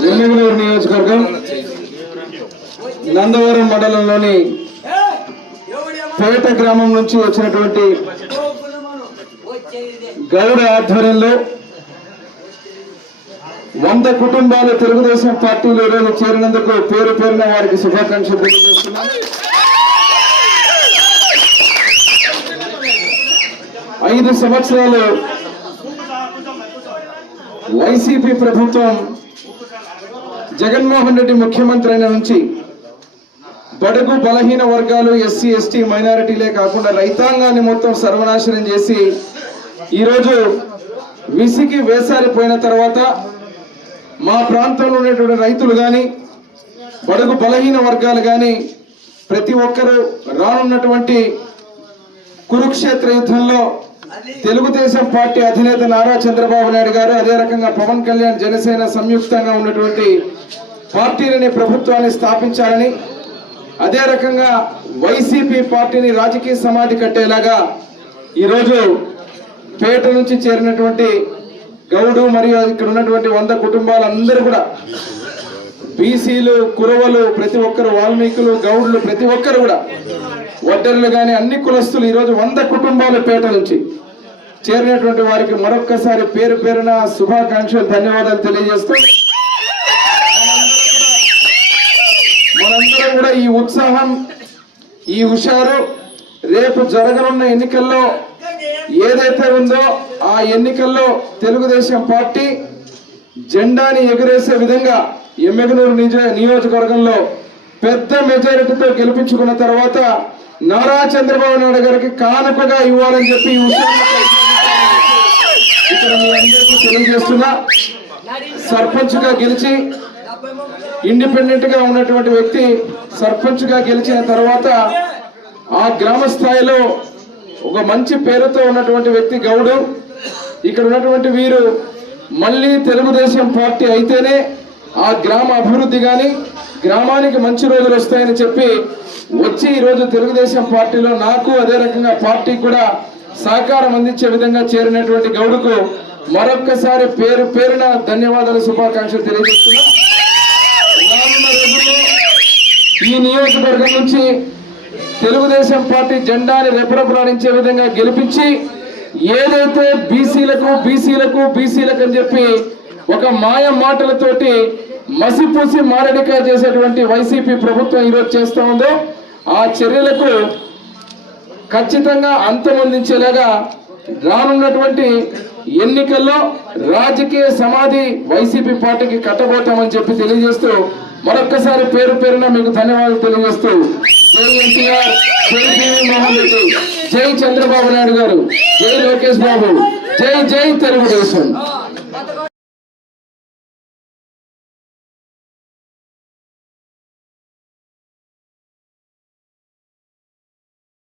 ఎమ్మిగనూరు నియోజకవర్గం నందవరం మండలంలోని పేట గ్రామం నుంచి వచ్చినటువంటి గౌడ ఆధ్వర్యంలో వంద కుటుంబాలు తెలుగుదేశం పార్టీలో ఈరోజు చేరినందుకు పేరు పేరున వారికి శుభాకాంక్షలు తెలియజేస్తున్నాం. ఐదు సంవత్సరాలు వైసీపీ ప్రభుత్వం జగన్మోహన్ రెడ్డి ముఖ్యమంత్రి అయిన నుంచి బడుగు బలహీన వర్గాలు ఎస్సీ ఎస్టీ మైనారిటీలే కాకుండా రైతాంగాన్ని మొత్తం సర్వనాశనం చేసి ఈరోజు విసిగి వేసారిపోయిన తర్వాత మా ప్రాంతంలో ఉన్నటువంటి రైతులు కానీ బడుగు బలహీన వర్గాలు కానీ ప్రతి ఒక్కరూ రానున్నటువంటి కురుక్షేత్ర యుద్ధంలో తెలుగుదేశం పార్టీ అధినేత నారా చంద్రబాబు నాయుడు గారు అదే రకంగా పవన్ కళ్యాణ్ జనసేన సంయుక్తంగా ఉన్నటువంటి పార్టీలని ప్రభుత్వాన్ని స్థాపించాలని అదే రకంగా వైసీపీ పార్టీని రాజకీయ సమాధి కట్టేలాగా ఈరోజు పేట నుంచి చేరినటువంటి గౌడు మరియు ఇక్కడ ఉన్నటువంటి వంద కుటుంబాలందరూ కూడా బీసీలు కురవలు ప్రతి ఒక్కరు వాల్మీకులు గౌడ్లు ప్రతి ఒక్కరు కూడా వడ్డర్లు కానీ అన్ని కులస్తులు ఈరోజు వంద కుటుంబాలు పేట నుంచి చేరినటువంటి వారికి మరొక్కసారి పేరు పేరున శుభాకాంక్షలు ధన్యవాదాలు తెలియజేస్తూ మనందరం కూడా ఈ ఉత్సాహం ఈ హుషారు రేపు జరగనున్న ఎన్నికల్లో ఏదైతే ఉందో ఆ ఎన్నికల్లో తెలుగుదేశం పార్టీ జెండాని ఎగురేసే విధంగా ఎమ్మెగనూరు నిజ నియోజకవర్గంలో పెద్ద మెజారిటీతో గెలిపించుకున్న తర్వాత నారా చంద్రబాబు నాయుడు గారికి కానుకగా ఇవ్వాలని చెప్పి ఈ ఇక్కడ మీ అందరికీ తెలియజేస్తున్నా సర్పంచ్గా గెలిచి ఇండిపెండెంట్గా ఉన్నటువంటి వ్యక్తి సర్పంచ్గా గెలిచిన తర్వాత ఆ గ్రామ స్థాయిలో ఒక మంచి పేరుతో ఉన్నటువంటి వ్యక్తి గౌడు ఇక్కడ ఉన్నటువంటి వీరు మళ్ళీ తెలుగుదేశం పార్టీ అయితేనే ఆ గ్రామ అభివృద్ధి కానీ గ్రామానికి మంచి రోజులు వస్తాయని చెప్పి వచ్చి ఈరోజు తెలుగుదేశం పార్టీలో నాకు అదే రకంగా పార్టీ కూడా సహకారం అందించే విధంగా చేరినటువంటి గౌడుకు మరొక్కసారి పేరు పేరున ధన్యవాదాలు శుభాకాంక్షలు తెలియజేస్తున్నా. ఈ నియోజకవర్గం నుంచి తెలుగుదేశం పార్టీ జెండాని రెపరెపలాడించే విధంగా గెలిపించి ఏదైతే బీసీలకు బీసీలకు బీసీలకు అని చెప్పి ఒక మాయ మాటలతోటి మసిపూసి మారడికాయ చేసేటువంటి వైసీపీ ప్రభుత్వం ఈరోజు చేస్తూ ఉందో ఆ చర్యలకు ఖచ్చితంగా అంతమందించేలాగా రానున్నటువంటి ఎన్నికల్లో రాజకీయ సమాధి వైసీపీ పార్టీకి కట్టబోతామని చెప్పి తెలియజేస్తూ మరొక్కసారి పేరు పేరున మీకు ధన్యవాదాలు తెలియజేస్తూ జై ఎన్టీఆర్ జై పివి మోహన్ రెడ్డి జై చంద్రబాబు నాయుడు గారు జై లోకేష్ బాబు జై జై తెలుగుదేశం.